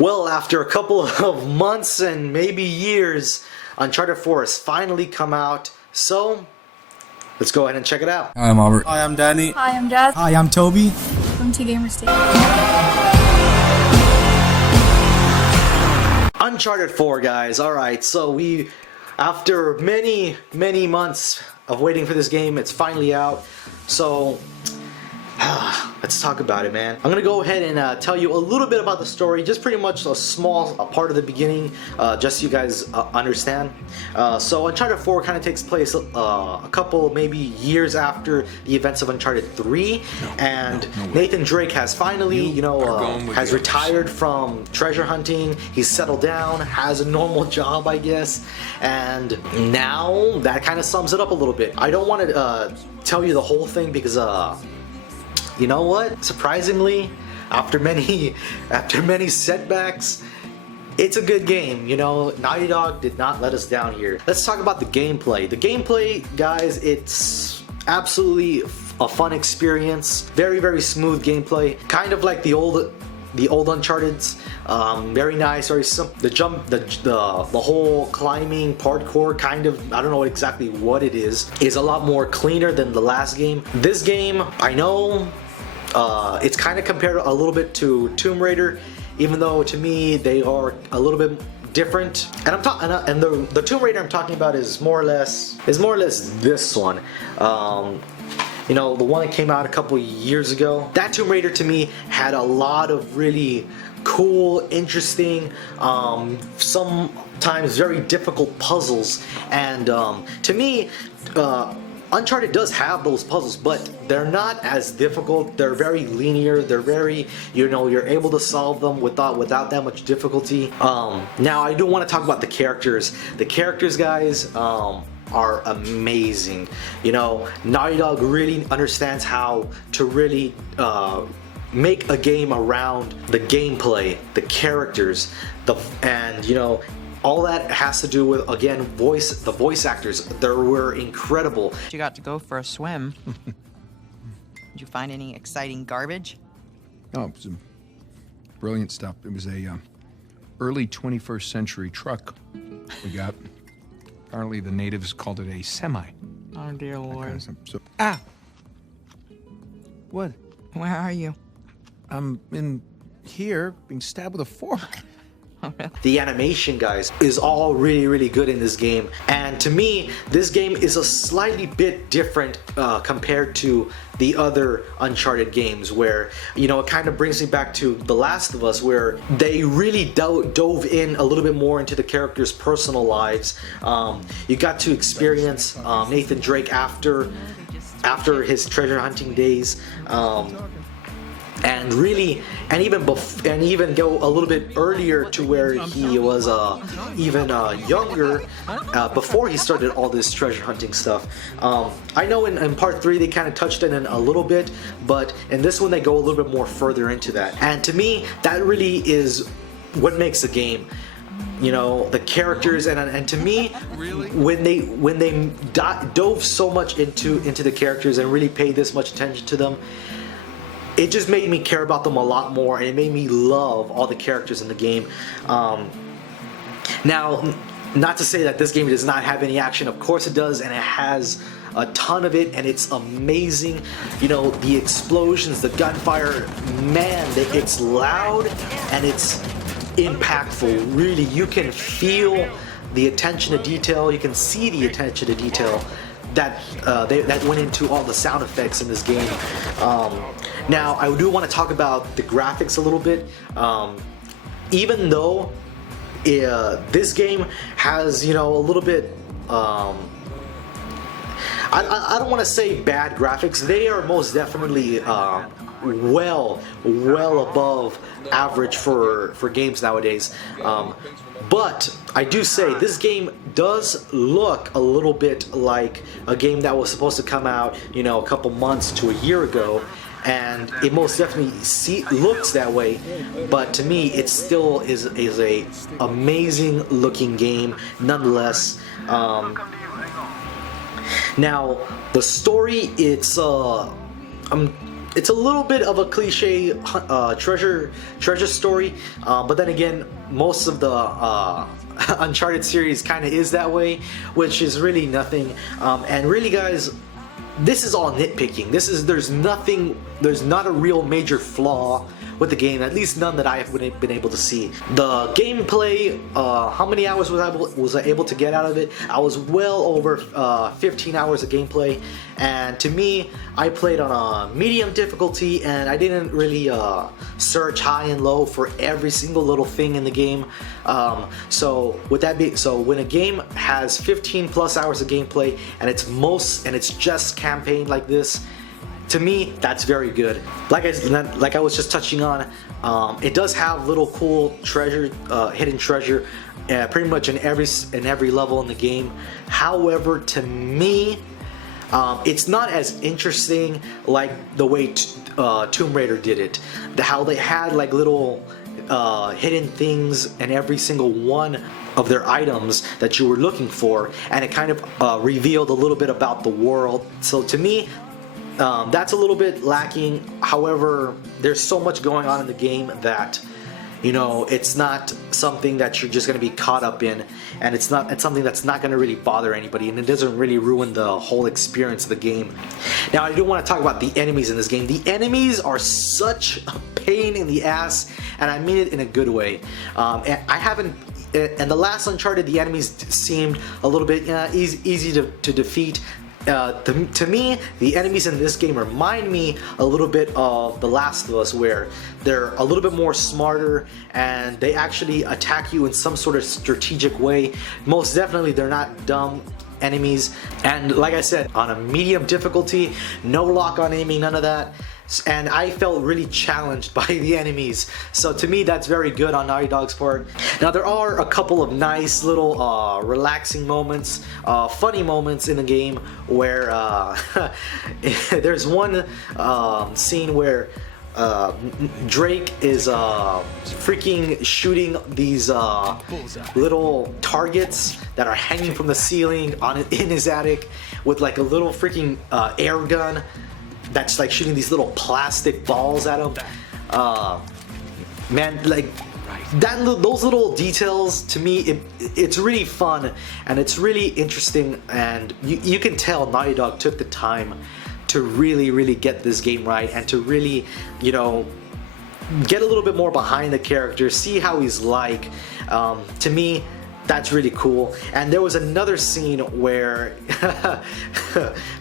Well, after a couple of months and maybe years, Uncharted 4 has finally come out, so let's go ahead and check it out. Hi, I'm Albert. Hi, I'm Danny. Hi, I'm Jazz. Hi, I'm Toby. Welcome to Gamer State. Uncharted 4, guys. Alright, so after many months of waiting for this game, it's finally out. So let's talk about it, man. I'm gonna go ahead and tell you a little bit about the story, just pretty much a small part of the beginning, just so you guys understand. So Uncharted 4 kind of takes place a couple, maybe years after the events of Uncharted 3, and Nathan Drake has finally, has retired from treasure hunting. He's settled down, has a normal job, I guess, and now that kind of sums it up a little bit. I don't want to tell you the whole thing because you know what? Surprisingly, after many setbacks, it's a good game. Naughty Dog did not let us down here. Let's talk about the gameplay. The gameplay, guys, it's absolutely a fun experience. Very smooth gameplay, kind of like the old Uncharted's. Very nice, very simple. The whole climbing parkour kind of, I don't know exactly what it is a lot more cleaner than the last game. This game, I know, it's kind of compared a little bit to Tomb Raider, even though to me they are a little bit different. And I'm talking, and the Tomb Raider I'm talking about is more or less this one. The one that came out a couple years ago. That Tomb Raider to me had a lot of really cool, interesting, sometimes very difficult puzzles, and to me, Uncharted does have those puzzles, but they're not as difficult. They're very linear. They're very, you're able to solve them without that much difficulty. Now I do want to talk about the characters. The characters, guys, are amazing. Naughty Dog really understands how to really make a game around the gameplay, the characters, and all that has to do with, again, the voice actors. They were incredible. You got to go for a swim. Did you find any exciting garbage? No, it was brilliant stuff. It was a early 21st century truck we got. Apparently the natives called it a semi. Oh, dear Lord. What? Where are you? I'm in here being stabbed with a fork. The animation, guys, is all really good in this game, and to me this game is a slightly bit different compared to the other Uncharted games, where it kind of brings me back to The Last of Us, where they really dove in a little bit more into the characters' personal lives. You got to experience Nathan Drake after his treasure hunting days, and even go a little bit earlier to where he was even younger, before he started all this treasure hunting stuff. I know in part 3 they kind of touched it in a little bit, but in this one they go a little bit more further into that. And to me, that really is what makes the game. The characters, and to me, when they dove so much into the characters and really paid this much attention to them, it just made me care about them a lot more, and it made me love all the characters in the game. Now, not to say that this game does not have any action. Of course it does, and it has a ton of it, and it's amazing. The explosions, the gunfire, man, it's loud and it's impactful. Really, you can feel the attention to detail. You can see the attention to detail that went into all the sound effects in this game. Now, I do want to talk about the graphics a little bit. Even though this game has, a little bit, I don't want to say bad graphics. They are most definitely well above average for games nowadays. But I do say this game does look a little bit like a game that was supposed to come out, a couple months to a year ago, and it most definitely looks that way. But to me, it still is a amazing looking game nonetheless. Now, the story, it's it's a little bit of a cliche treasure story, but then again, most of the Uncharted series kind of is that way, which is really nothing. And really, guys, this is all nitpicking. There's not a real major flaw with the game, at least none that I have been able to see. The gameplay, how many hours was I able to get out of it? I was well over 15 hours of gameplay, and to me, I played on a medium difficulty, and I didn't really search high and low for every single little thing in the game. So with that being, so when a game has 15 plus hours of gameplay and it's just campaign like this, to me, that's very good. Like I was just touching on, it does have little cool treasure, hidden treasure, pretty much in every level in the game. However, to me, it's not as interesting like the way Tomb Raider did it. How they had like little hidden things in every single one of their items that you were looking for, and it kind of revealed a little bit about the world. So to me, that's a little bit lacking. However, there's so much going on in the game that, you know, it's not something that you're just going to be caught up in, and it's something that's not going to really bother anybody, and it doesn't really ruin the whole experience of the game. Now, I do want to talk about the enemies in this game. The enemies are such a pain in the ass, and I mean it in a good way. And I haven't. In the last Uncharted, the enemies seemed a little bit easy to defeat. To me, the enemies in this game remind me a little bit of The Last of Us, where they're a little bit more smarter and they actually attack you in some sort of strategic way. Most definitely, they're not dumb enemies. And like I said, on a medium difficulty, no lock-on aiming, none of that. And I felt really challenged by the enemies. So to me, that's very good on Naughty Dog's part. Now, there are a couple of nice little relaxing moments, funny moments in the game where there's one scene where Drake is freaking shooting these little targets that are hanging from the ceiling in his attic with like a little freaking air gun that's like shooting these little plastic balls at him. Man, like those little details, to me, it's really fun and it's really interesting, and you can tell Naughty Dog took the time to really get this game right, and to really, you know, get a little bit more behind the character, see how he's like. To me, that's really cool. And there was another scene where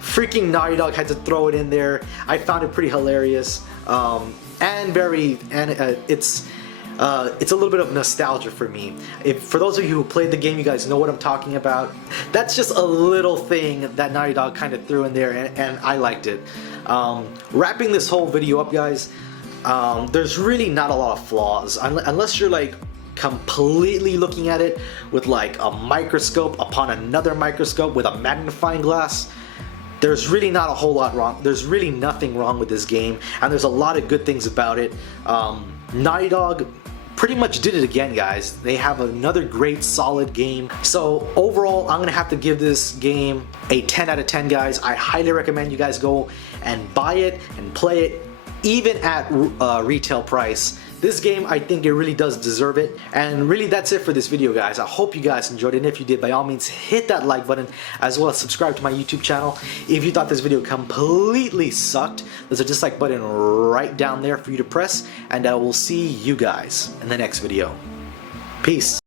freaking Naughty Dog had to throw it in there. I found it pretty hilarious, and it's a little bit of nostalgia for me. For those of you who played the game, you guys know what I'm talking about. That's just a little thing that Naughty Dog kind of threw in there, and I liked it. Wrapping this whole video up, guys, there's really not a lot of flaws, unless you're like completely looking at it with like a microscope upon another microscope with a magnifying glass. There's really not a whole lot wrong. There's really nothing wrong with this game, and there's a lot of good things about it. Naughty Dog pretty much did it again, guys. They have another great solid game. So overall, I'm gonna have to give this game a 10 out of 10, guys. I highly recommend you guys go and buy it and play it, even at retail price. This game, I think it really does deserve it. And really, that's it for this video, guys. I hope you guys enjoyed it, and if you did, by all means, hit that like button, as well as subscribe to my YouTube channel. If you thought this video completely sucked, there's a dislike button right down there for you to press, and I will see you guys in the next video. Peace.